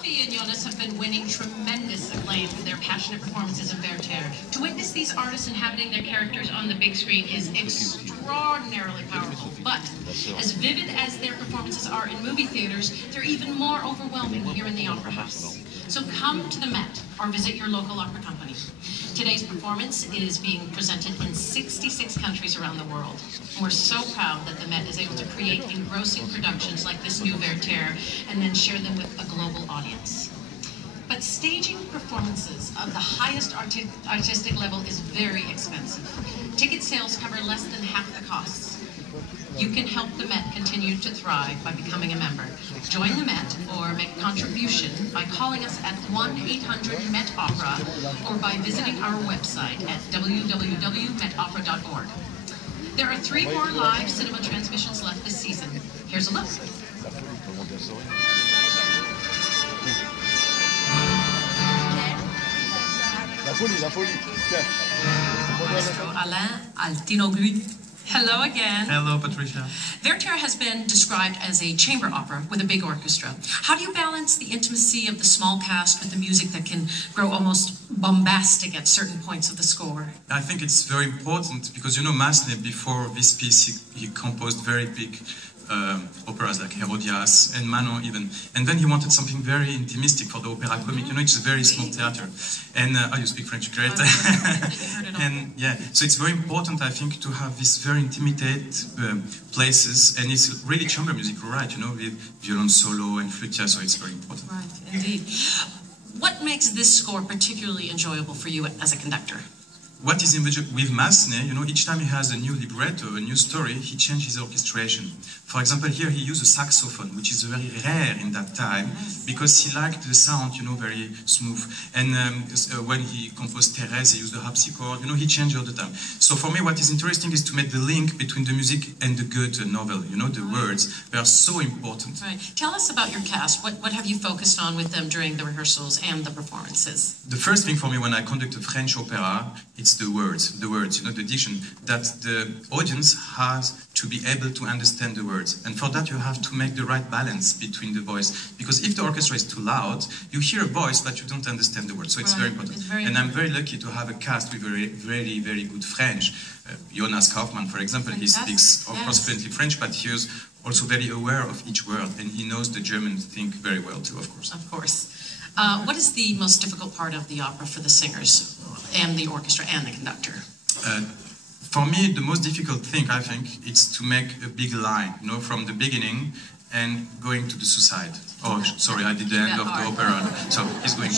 Sophie and Jonas have been winning tremendous acclaim for their passionate performances of Werther. To witness these artists inhabiting their characters on the big screen is extraordinarily powerful. But as vivid as their performances are in movie theaters, they're even more overwhelming here in the Opera House. So come to the Met or visit your local opera company. Today's performance is being presented in 66 countries around the world. And we're so proud that the Met is able to create engrossing productions like this new Werther and then share them with a global audience. But staging performances of the highest artistic level is very expensive. Ticket sales cover less than half the costs. You can help the Met continue to thrive by becoming a member. Join the Met or make a contribution by calling us at 1-800-MET-OPERA or by visiting our website at www.metopera.org. There are 3 more live cinema transmissions left this season. Here's a look. Maestro Alain Altinoglu. Hello again. Hello, Patricia. Werther has been described as a chamber opera with a big orchestra. How do you balance the intimacy of the small cast with the music that can grow almost bombastic at certain points of the score? I think it's very important because, you know, Massenet, before this piece, he composed very big operas like Herodias and Manon even. And then he wanted something very intimistic for the opera comique. You know, it's a very small theater. And, oh, you speak French, great. And yeah, so it's very important, I think, to have these very intimate places. And it's really chamber music, right? You know, with violin solo and flute, so it's very important. Right, indeed. What makes this score particularly enjoyable for you as a conductor? What is with Massenet, you know, each time he has a new libretto, a new story, he changes his orchestration. For example, here he used a saxophone, which is very rare in that time, because he liked the sound, you know, very smooth. And when he composed Thérèse, he used the harpsichord, you know, he changed all the time. So for me, what is interesting is to make the link between the music and the Goethe novel, you know, the words. They are so important. Right. Tell us about your cast. What have you focused on with them during the rehearsals and the performances? The first thing for me when I conduct a French opera, it's the words, you know, the diction, that the audience has to be able to understand the words. And for that, you have to make the right balance between the voice. Because if the orchestra is too loud, you hear a voice, but you don't understand the words. So it's very important. And I'm very lucky to have a cast with very, very good French. Jonas Kaufmann, for example, he speaks, of course, fluently French, but he is also very aware of each word. And he knows the German thing very well, too, of course. Of course. What is the most difficult part of the opera for the singers and the orchestra and the conductor? For me, the most difficult thing, I think, is to make a big line, you know, from the beginning and going to the suicide. Oh, sorry, I did the end of the opera. So he's going to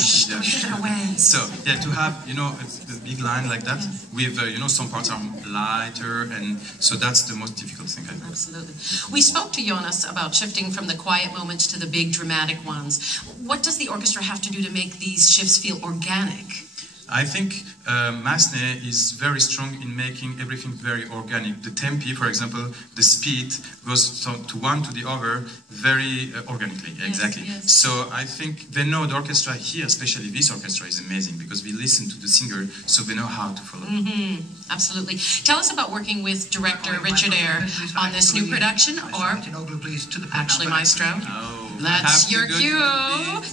So yeah, to have, you know, a big line like that with, you know, some parts are lighter, and so that's the most difficult thing, I think. Absolutely. We spoke to Jonas about shifting from the quiet moments to the big dramatic ones. What does the orchestra have to do to make these shifts feel organic? I think Massenet is very strong in making everything very organic. The tempi, for example, the speed goes to one to the other very organically, exactly. Yes. So I think they know the orchestra here, especially this orchestra, is amazing because we listen to the singer, so they know how to follow. Absolutely. Tell us about working with director Richard Eyre on this new production, or actually, Maestro. That's your cue.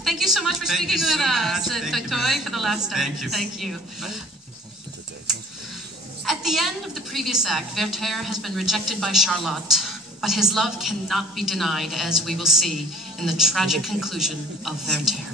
Thank you so much for speaking with us. Toy for the last time. Thank you. Thank you. At the end of the previous act, Werther has been rejected by Charlotte, but his love cannot be denied, as we will see in the tragic conclusion of Werther.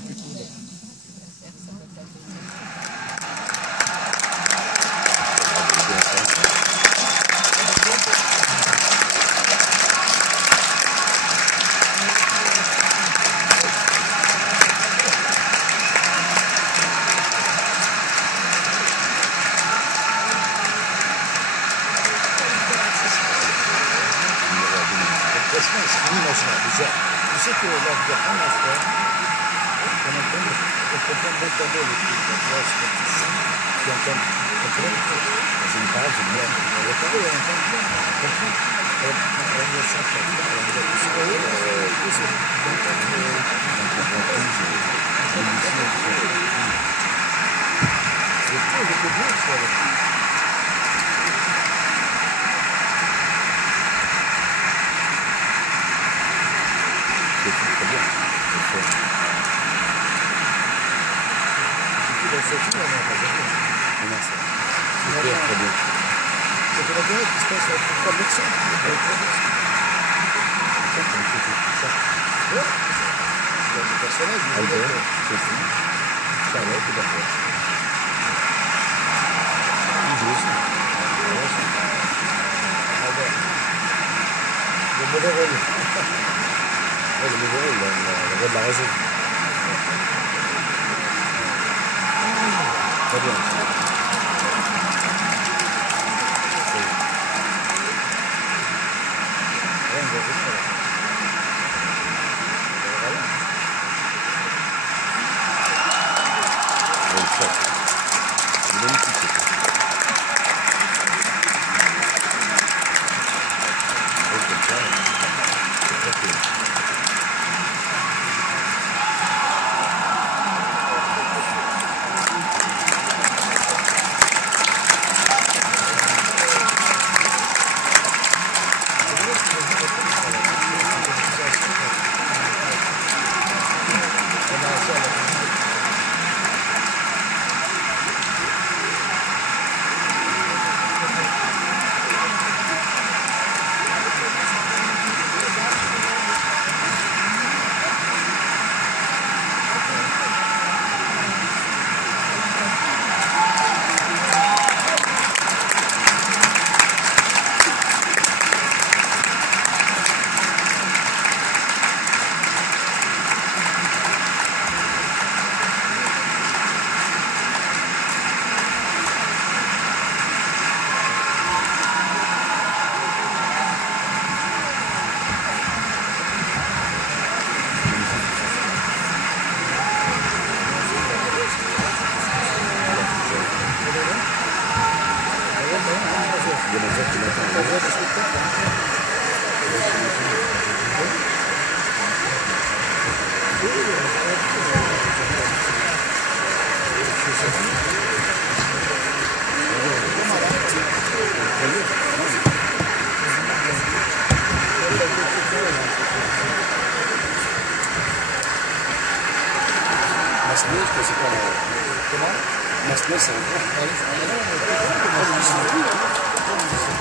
Comment?